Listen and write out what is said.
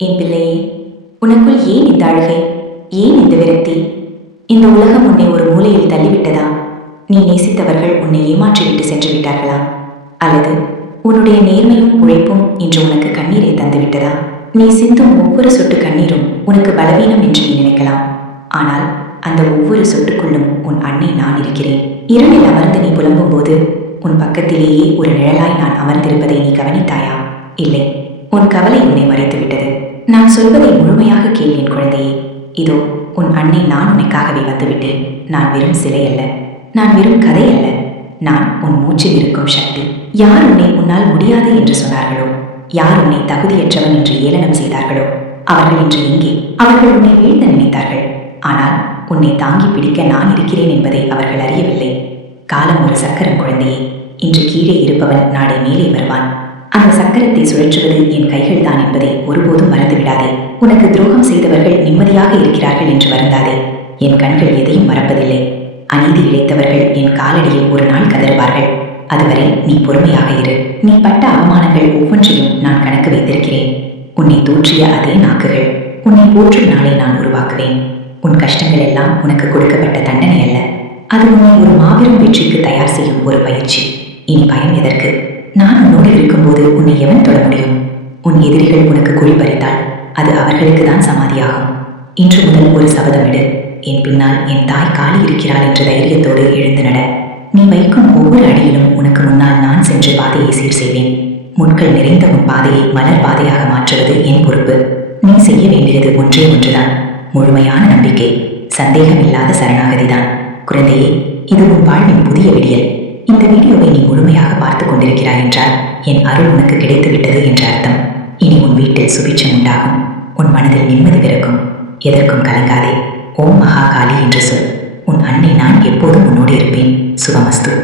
என் பிள்ளையே, உனக்குள் ஏன் இந்த அழுகை? ஏன் இந்த விரக்தி? இந்த உலகம் உன்னை ஒரு மூலையில் தள்ளிவிட்டதா? நீ நேசித்தவர்கள் உன்னை ஏமாற்றிவிட்டு சென்று விட்டார்களா? அல்லது உன்னுடைய நேர்மையும் உழைப்பும் இன்று உனக்கு கண்ணீரை தந்துவிட்டதா? நீ சிந்தும் ஒவ்வொரு சொட்டு கண்ணீரும் உனக்கு பலவீனம் என்று நீ நினைக்கலாம். ஆனால் அந்த ஒவ்வொரு சொட்டுக்குள்ளும் உன் அன்னை நான் இருக்கிறேன். இருளில் அமர்ந்து நீ புலம்பும் போது உன் பக்கத்திலேயே ஒரு நிழலாய் நான் அமர்ந்திருப்பதை நீ கவனித்தாயா? இல்லை, உன் கவலை உன்னை மறைத்துவிட்டது. நான் சொல்வதை முழுமையாக கேள் என் குழந்தையே. இதோ உன் அன்னை நான் உனக்காகவே வந்துவிட்டேன். நான் வெறும் சிலை அல்ல, நான் வெறும் கதை அல்ல, நான் உன் மூச்சில் இருக்கும் சக்தி. யார் உன்னை உன்னால் முடியாது என்று சொன்னார்களோ, யார் உன்னை தகுதியற்றவன் என்று ஏளனம் செய்தார்களோ, அவர்கள் இன்று எங்கே? அவர்கள் உன்னை வீழ்த்த நினைத்தார்கள். ஆனால் உன்னை தாங்கி பிடிக்க நான் இருக்கிறேன் என்பதை அவர்கள் அறியவில்லை. காலம் ஒரு சக்கரம் குழந்தையே. இன்று கீழே இருப்பவன் நாளை மேலே வருவான். அந்த சக்கரத்தை சுழற்றுவது என் கைகள் தான் என்பதை ஒருபோதும் மறந்துவிடாதே. உனக்கு துரோகம் செய்தவர்கள் நிம்மதியாக இருக்கிறார்கள் என்று வருந்தாதே. என் கண்கள் எதையும் மறப்பதில்லை. அநீதி இழைத்தவர்கள் என் காலடியில் ஒரு நாள் கதறுவார்கள். அதுவரை நீ பொறுமையாக இரு. நீ பட்ட அவமானங்கள் ஒவ்வொன்றையும் நான் கணக்கு வைத்திருக்கிறேன். உன்னை தூற்றிய அதே நாக்குகள் உன்னை போற்றும் நாளை நான் உருவாக்குவேன். உன் கஷ்டங்கள் எல்லாம் உனக்கு கொடுக்கப்பட்ட தண்டனை அல்ல, அது உன்னை ஒரு மாபெரும் வெற்றிக்கு தயார் செய்யும் ஒரு பயிற்சி. இனி பயம் எதற்கு? நான் உன்னோடு இருக்கும்போது உன்னை எவன் தொட முடியும்? உன் எதிரிகள் உனக்கு குறிப்பறித்தால் அது அவர்களுக்கு தான் சமாதியாகும். இன்று முதல் ஒரு சபதமிடு. என் பின்னால் என் தாய் காளி இருக்கிறாள் என்ற தைரியத்தோடு எழுந்து நட. நீ வைக்கும் ஒவ்வொரு அடியிலும் உனக்கு முன்னால் நான் சென்று பாதையை சீர் செய்வேன். முட்கள் நிறைந்த உன் பாதையை மலர் பாதையாக மாற்றுவது என் பொறுப்பு. நீ செய்ய வேண்டியது ஒன்றே ஒன்றுதான், முழுமையான நம்பிக்கை, சந்தேகம் இல்லாத சரணாகதிதான். குழந்தையே, இது உன் வாழ்வின் புதிய விடியல். இந்த வீடியோவை நீ முழுமையாக பார்த்து கொண்டிருக்கிறாய் என்றால் என் அருள் உனக்கு கிடைத்துவிட்டது என்ற அர்த்தம். இனி உன் வீட்டில் சுபிட்சம் உண்டாகும். உன் மனதில் நிம்மதி பிறக்கும். எதற்கும் கலங்காதே. ஓம் மகா காளி என்று சொல். உன் அன்னை நான் எப்போதும் உன்னோடு இருப்பேன். சுபமஸ்து.